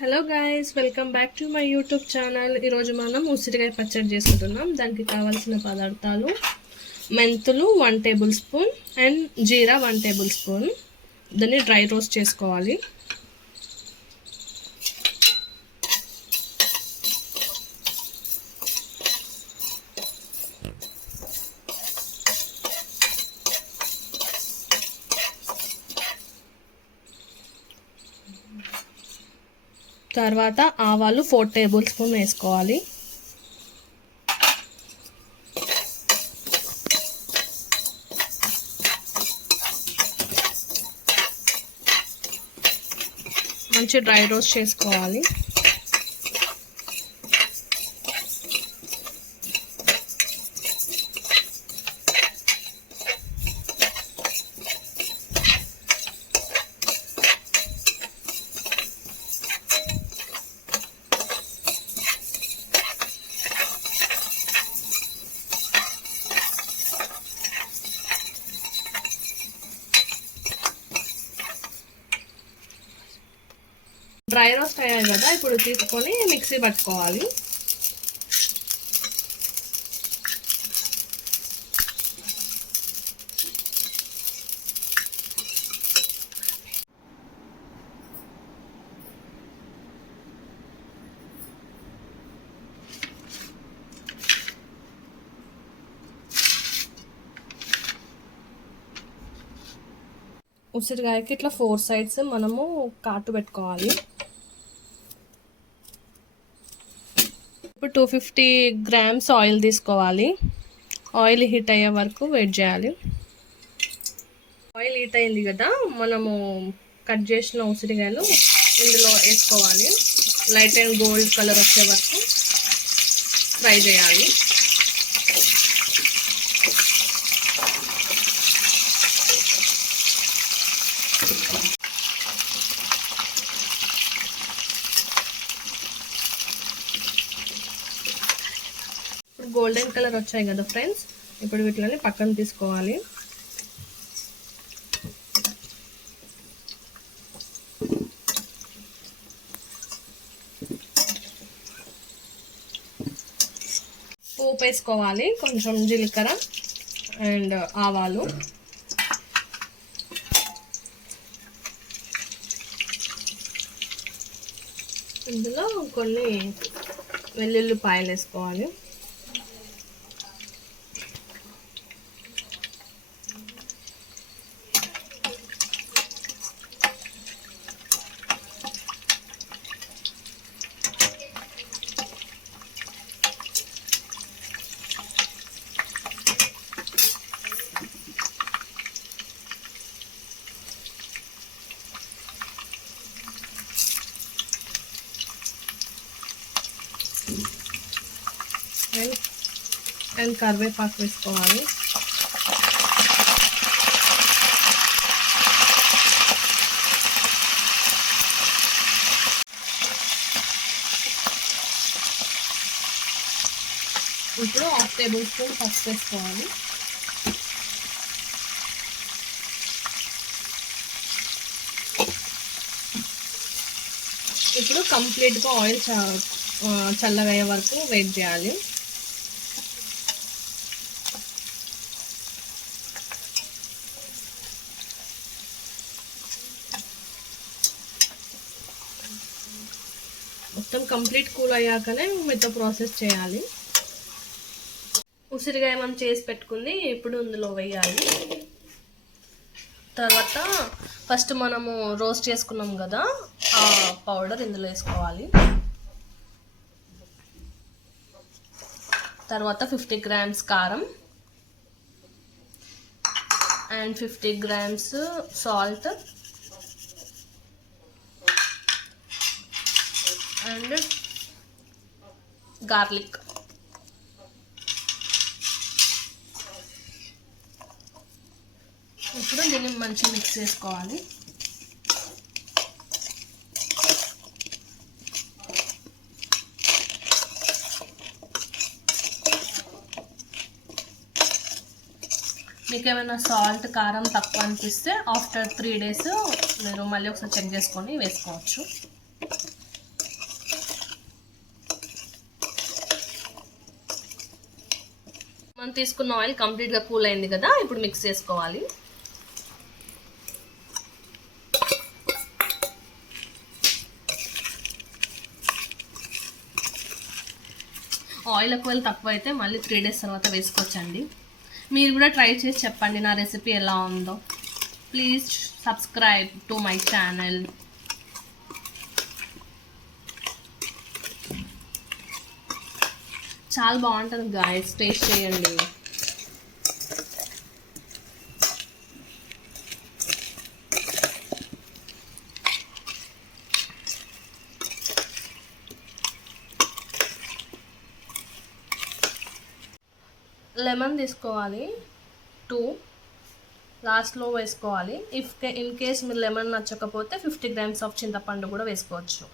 Hello guys, welcome back to my YouTube channel. ఈరోజు మనం ఉసిరికాయ పచ్చడి చేసుకుంటున్నాం. దానికి కావాల్సిన పదార్థాలు: మెంతులు 1 table spoon and jeera 1 table spoon. దాన్ని డ్రై రోస్ట్ చేసుకోవాలి. తర్వాత ఆవాలు 4 టేబుల్ స్పూన్ వేసుకోవాలి. మంచి డ్రై రోస్ట్ చేసుకోవాలి. డ్రై రోస్ట్ అయ్యాయి కదా, ఇప్పుడు తీసుకొని మిక్సీ పట్టుకోవాలి. ఉసిరికాయకి ఇట్లా 4 సైడ్స్ మనము కాటు పెట్టుకోవాలి. ఇప్పుడు 250 గ్రామ్స్ ఆయిల్ తీసుకోవాలి. ఆయిల్ హీట్ అయ్యే వరకు వెయిట్ చేయాలి. ఆయిల్ హీట్ అయింది కదా, మనము కట్ చేసిన ఉసిరికాయలు ఇందులో వేసుకోవాలి. లైట్ అండ్ గోల్డ్ కలర్ వచ్చే వరకు ఫ్రై చేయాలి. గోల్డెన్ కలర్ వచ్చాయి కదా ఫ్రెండ్స్, ఇప్పుడు వీటిని పక్కన తీసుకోవాలి. పోపు వేసుకోవాలి. కొంచెం జీలకర్ర అండ్ ఆవాలు, ఇందులో కొన్ని వెల్లుల్లిపాయలు వేసుకోవాలి. అండ్ కరివేపాకు వేసుకోవాలి. ఇప్పుడు 1/2 టేబుల్ స్పూన్ పసుపు వేసుకోవాలి. ఇప్పుడు కంప్లీట్గా ఆయిల్ చల్లగా అయ్యే వరకు వెయిట్ చేయాలి. మొత్తం కంప్లీట్ కూల్ అయ్యాకనే మిగతా ప్రాసెస్ చేయాలి. ఉసిరికాయ మనం చేసి పెట్టుకుంది ఇప్పుడు ఇందులో వేయాలి. తర్వాత ఫస్ట్ మనము రోస్ట్ చేసుకున్నాం కదా, ఆ పౌడర్ ఇందులో వేసుకోవాలి. తర్వాత 50 గ్రామ్స్ కారం అండ్ 50 గ్రామ్స్ సాల్ట్ అండ్ గార్లిక్. ఇప్పుడు దీన్ని మంచిగా మిక్స్ చేసుకోవాలి. మీకు ఏమైనా సాల్ట్ కారం తక్కువ అనిపిస్తే ఆఫ్టర్ 3 days మీరు మళ్ళీ ఒకసారి చెక్ చేసుకొని వేసుకోవచ్చు. మనం తీసుకున్న ఆయిల్ కంప్లీట్గా కూల్ అయింది కదా, ఇప్పుడు మిక్స్ చేసుకోవాలి. ఆయిల్ ఒకవేళ తక్కువ అయితే మళ్ళీ 3 days తర్వాత వేసుకోవచ్చండి. మీరు కూడా ట్రై చేసి చెప్పండి నా రెసిపీ ఎలా ఉందో. Please subscribe to my channel. చాలా బాగుంటుంది గాయస్, టేస్ట్ చేయండి. లెమన్ తీసుకోవాలి 2, లాస్ట్లో వేసుకోవాలి. ఇన్ కేస్ మీరు లెమన్ నచ్చకపోతే 50 grams ఆఫ్ చింతపండు కూడా వేసుకోవచ్చు.